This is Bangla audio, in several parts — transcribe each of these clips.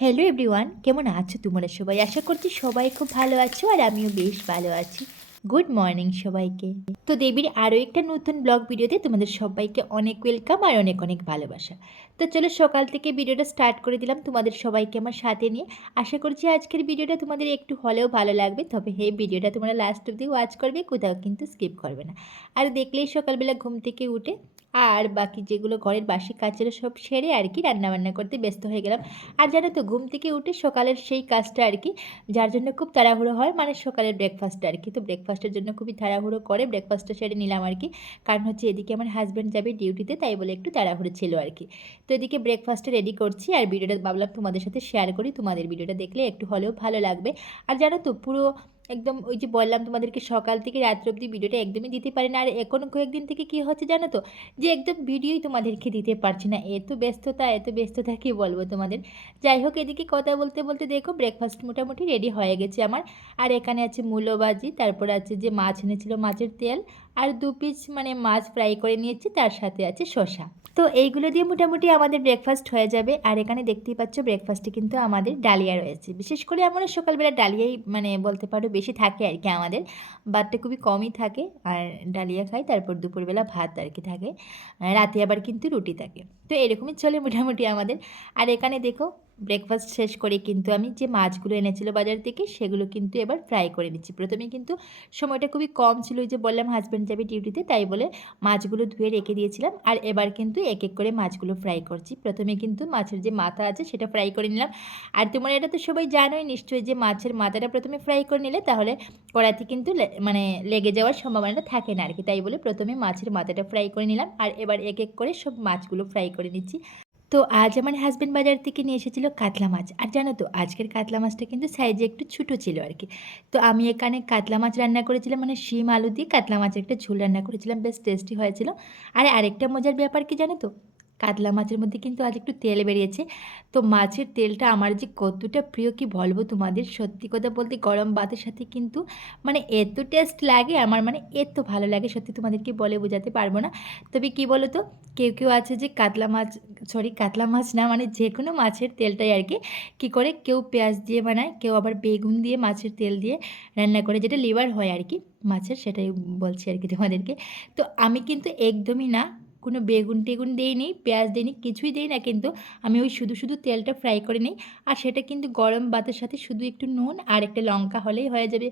হ্যালো এভরিওয়ান কেমন আছো তোমরা সবাই? আশা করছি সবাই খুব ভালো আছো আর আমিও বেশ ভালো আছি। গুড মর্নিং সবাইকে। তো দেবীর আরও একটা নতুন ব্লগ ভিডিওতে তোমাদের সবাইকে অনেক ওয়েলকাম আর অনেক অনেক ভালোবাসা। তো চলো সকাল থেকে ভিডিওটা স্টার্ট করে দিলাম তোমাদের সবাইকে আমার সাথে নিয়ে। আশা করছি আজকের ভিডিওটা তোমাদের একটু হলেও ভালো লাগবে, তবে হে ভিডিওটা তোমরা লাস্ট অব্দি ওয়াচ করবে, কোথাও কিন্তু স্কিপ করবে না। আর দেখলেই সকালবেলা ঘুম থেকে উঠে আর বাকি যেগুলো ঘরের বাসি কাজের সব সেরে আর কি রান্নাবান্না করতে ব্যস্ত হয়ে গেলাম। আর জানো তো, ঘুম থেকে উঠে সকালের সেই কাজটা আর কি, যার জন্য খুব তাড়াহুড়ো হয় মানে সকালের ব্রেকফাস্টটা আর কি। তো ব্রেকফাস্টের জন্য খুবই তাড়াহুড়ো করে ব্রেকফাস্টটা সেরে নিলাম আর কি। কারণ হচ্ছে এদিকে আমার হাজব্যান্ড যাবে ডিউটিতে তাই বলে একটু তাড়াহুড়ো ছিল আর কি। তো এদিকে ব্রেকফাস্টটা রেডি করছি আর ভিডিওটা ভাবলাম তোমাদের সাথে শেয়ার করি। তোমাদের ভিডিওটা দেখলে একটু হলেও ভালো লাগবে। আর জানো তো, পুরো একদম ওই যে বললাম তোমাদেরকে সকাল থেকে রাত্র অবধি ভিডিওটা একদমই দিতে পারি না। আর এখন কয়েকদিন থেকে কি হচ্ছে জানো তো? যে একদম ভিডিওই তোমাদেরকে দিতে পারছি না। এত ব্যস্ততা এত ব্যস্ততা কি বলব তোমাদের? যাই হোক, এদিকে কথা বলতে বলতে দেখো ব্রেকফাস্ট মোটামুটি রেডি হয়ে গেছে আমার। আর এখানে আছে মূলোবাজি তারপর আছে যে মাছ এনেছিল মাছের তেল। আর দু পিস মানে মাছ ফ্রাই করে নিয়েছি, তার সাথে আছে শসা। তো এইগুলো দিয়ে মোটামুটি আমাদের ব্রেকফাস্ট হয়ে যাবে। আর এখানে দেখতেই পাচ্ছ ব্রেকফাস্টে কিন্তু আমাদের ডালিয়া রয়েছে। বিশেষ করে আমরা সকালবেলা ডালিয়াই মানে বলতে পারো বেশি থাকে আর কি আমাদের। বাটটা খুবই কমই থাকে। আর ডালিয়া খাই, তারপর দুপুরবেলা ভাত আর কি থাকে। রাতে আবার কিন্তু রুটি থাকে। তো এরকমই চলে মোটামুটি আমাদের। আর এখানে দেখো ব্রেকফাস্ট শেষ করে কিন্তু আমি যে মাছগুলো এনেছিল বাজার থেকে, সেগুলো কিন্তু এবার ফ্রাই করে নিচ্ছি। প্রথমে কিন্তু সময়টা খুবই কম ছিল যে বললাম হাজব্যান্ড যাবে ডিউটিতে তাই বলে মাছগুলো ধুয়ে রেখে দিয়েছিলাম। আর এবার কিন্তু এক এক করে মাছগুলো ফ্রাই করছি। প্রথমে কিন্তু মাছের যে মাথা আছে, সেটা ফ্রাই করে নিলাম। আর তোমার এটা তো সবাই জানোই নিশ্চয়ই যে মাছের মাথাটা প্রথমে ফ্রাই করে নিলে তাহলে কড়াইতে কিন্তু মানে লেগে যাওয়ার সম্ভাবনাটা থাকে না আর কি তাই বলে প্রথমে মাছের মাথাটা ফ্রাই করে নিলাম। আর এবার এক এক করে সব মাছগুলো ফ্রাই করে নিচ্ছি। তো আজ আমার হাজব্যান্ড বাজার থেকে নিয়ে এসেছিল কাতলা মাছ। আর জানো তো, আজকের কাতলা মাছটা কিন্তু সাইজে একটু ছোটো ছিল আর কি। তো আমি এখানে কাতলা মাছ রান্না করেছিলাম মানে শিম, আলু দিয়ে কাতলা মাছের একটা ঝোল রান্না করেছিলাম, বেশ টেস্টি হয়েছিল। আর আরেকটা মজার ব্যাপার কি জানো তো কাতলা মাছের মধ্যে কিন্তু আজ একটু তেল বেরিয়েছে। তো মাছের তেলটা আমার যে কতটা প্রিয় কি বলব তোমাদের? সত্যি কথা বলতে গরম ভাতের সাথে কিন্তু মানে এত টেস্ট লাগে, আমার মানে এত ভালো লাগে, সত্যি তোমাদেরকে বলে বোঝাতে পারব না। তবে কি বলো তো কেউ কেউ আছে যে কাতলা মাছ সরি কাতলা মাছ না মানে যে কোনো মাছের তেলটাই আর কি কী করে? কেউ পেঁয়াজ দিয়ে বানায়, কেউ আবার বেগুন দিয়ে মাছের তেল দিয়ে রান্না করে, যেটা লিভার হয় আর কি মাছের, সেটাই বলছি আর কি তোমাদেরকে। তো আমি কিন্তু একদমই না কোনো বেগুন টেগুন দিই দিইনি, পেঁয়াজ দিই দিইনি, কিছুই দিই না কিন্তু আমি ওই শুধু শুধু তেলটা ফ্রাই করে নিই। আর সেটা কিন্তু গরম ভাতের সাথে শুধু একটু নুন আর একটা লঙ্কা হলেই হয়ে যাবে।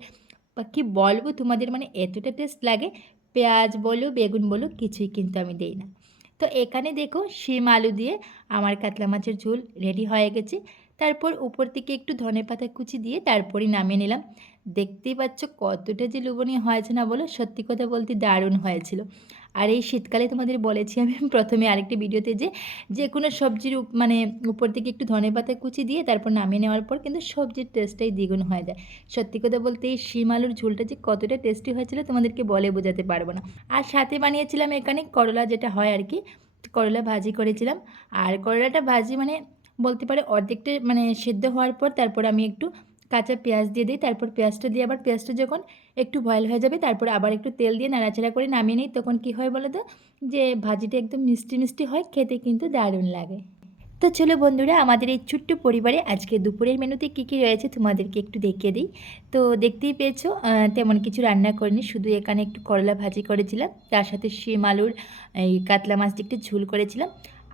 বা কী বলব তোমাদের মানে এতটা টেস্ট লাগে, পেঁয়াজ বলো, বেগুন বলো, কিছুই কিন্তু আমি দিই না। তো এখানে দেখো শিম আলু দিয়ে আমার কাতলা মাছের ঝোল রেডি হয়ে গেছে। তারপর উপর থেকে একটু ধনে পাতা কুচি দিয়ে তারপরে নামিয়ে নিলাম। দেখতেই পাচ্ছ কতটা যে লোভনীয় হয়েছে না বলো, সত্যি কথা বলতে দারুণ হয়েছিল। আর এই শীতকালে তোমাদের বলেছি আমি প্রথমে আরেকটি ভিডিওতে যে যে কোনো সবজির মানে উপর থেকে একটু ধনে পাতা কুচি দিয়ে তারপর নামিয়ে নেওয়ার পর কিন্তু সবজির টেস্টটাই দ্বিগুণ হয়ে যায়। সত্যি কথা বলতে এই শিম আলুর ঝোলটা যে কতটা টেস্টি হয়েছিল তোমাদেরকে বলে বোঝাতে পারব না। আর সাথে বানিয়েছিলাম এখানে করলা যেটা হয় আর কি, করলা ভাজি করেছিলাম। আর করলাটা ভাজি মানে বলতে পারে অর্ধেকটা মানে সেদ্ধ হওয়ার পর তারপর আমি একটু কাঁচা পেঁয়াজ দিয়ে দিই। তারপর পেঁয়াজটা দিয়ে আবার পেঁয়াজটা যখন একটু বয়েল হয়ে যাবে, তারপর আবার একটু তেল দিয়ে নাড়াচাড়া করে নামিয়ে নিই। তখন কী হয় বলো তো যে ভাজিটা একদম মিষ্টি মিষ্টি হয়, খেতে কিন্তু দারুণ লাগে। তো চলো বন্ধুরা, আমাদের এই ছোট্ট পরিবারে আজকে দুপুরের মেনুতে কী কী রয়েছে তোমাদেরকে একটু দেখিয়ে দিই। তো দেখতেই পেয়েছ তেমন কিছু রান্না করিনি, শুধু এখানে একটু করলা ভাজি করেছিলাম। তার সাথে শিম আলুর এই কাতলা মাছটি একটু ঝুল করেছিলাম।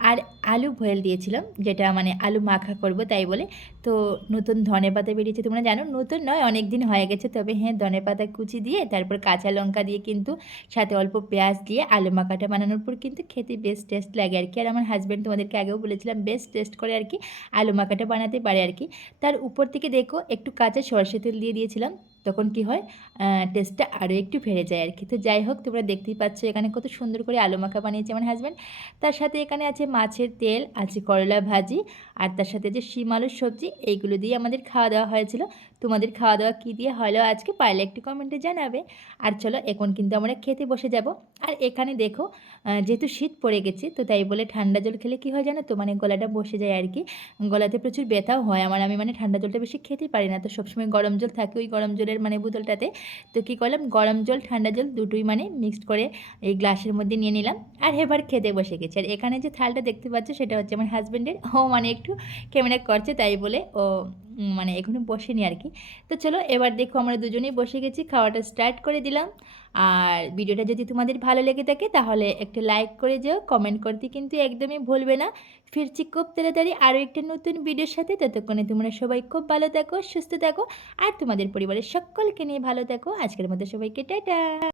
আর আলু ভয়েল দিয়েছিলাম, যেটা মানে আলু মাখা করব তাই বলে। তো নতুন ধনে পাতা বেরিয়েছে, তোমরা জানো, নতুন নয়, অনেক দিন হয়ে গেছে, তবে হ্যাঁ ধনে পাতা কুচি দিয়ে, তারপর কাঁচা লঙ্কা দিয়ে কিন্তু, সাথে অল্প পেঁয়াজ দিয়ে আলু মাখাটা বানানোর পর কিন্তু খেতে বেশ টেস্ট লাগে আর কি। আর আমার হাজব্যান্ড তোমাদেরকে আগেও বলেছিলাম, বেশ টেস্ট করে আর কি, আলু মাখাটা বানাতে পারে আর কি। তার উপর থেকে দেখো, একটু কাঁচা সরষে তেল দিয়ে দিয়েছিলাম তখন কি হয়? টেস্টটা আরও একটু বেড়ে যায় আর কি তো যাই হোক, তোমরা দেখতেই পাচ্ছ এখানে কত সুন্দর করে আলু মাখা বানিয়েছে আমার হাজব্যান্ড তার সাথে এখানে আছে মাছের তেল, আছে করলা ভাজি, আর তার সাথে যে শিম আলুর সবজি, এইগুলো দিয়ে আমাদের খাওয়া দাওয়া হয়েছিল। তোমাদের খাওয়া দাওয়া কী দিয়ে হলো আজকে পারলে একটু কমেন্টে জানাবে। আর চলো, এখন কিন্তু আমরা খেতে বসে যাব। আর এখানে দেখো যেহেতু শীত পড়ে গেছে, তো তাই বলে ঠান্ডা জল খেলে কী হয় জানো তো? মানে গলাটা বসে যায় আর কি। গলাতে প্রচুর ব্যথাও হয়। আমার, আমি মানে ঠান্ডা জলটা বেশি খেতে পারি না। তো সবসময় গরম জল থাকে ওই গরম জলের মানে বোতলটাতে। তো কী করলাম? গরম জল, ঠান্ডা জল দুটোই মানে মিক্সড করে এই গ্লাসের মধ্যে নিয়ে নিলাম। আর এবার খেতে বসে গেছি। আর এখানে যে থালটা দেখতে পাচ্ছ, সেটা হচ্ছে আমার হাজব্যান্ডের ও মানে একটু ক্যামেরা করছে, তাই বলে ও মানে এখনও বসেনি আর কি। তো চলো এবার দেখো আমরা দুজনেই বসে গেছি, খাওয়াটা স্টার্ট করে দিলাম। আর ভিডিওটা যদি তোমাদের ভালো লেগে থাকে তাহলে একটা লাইক করে যেও কমেন্ট করতে কিন্তু একদমই ভুলবে না। ফিরছি খুব তাড়াতাড়ি আরও একটা নতুন ভিডিওর সাথে। ততক্ষণে তোমরা সবাই খুব ভালো থাকো, সুস্থ থাকো। আর তোমাদের পরিবারের সকলকে নিয়ে ভালো থাকো। আজকের মধ্যে সবাইকে, টাটা!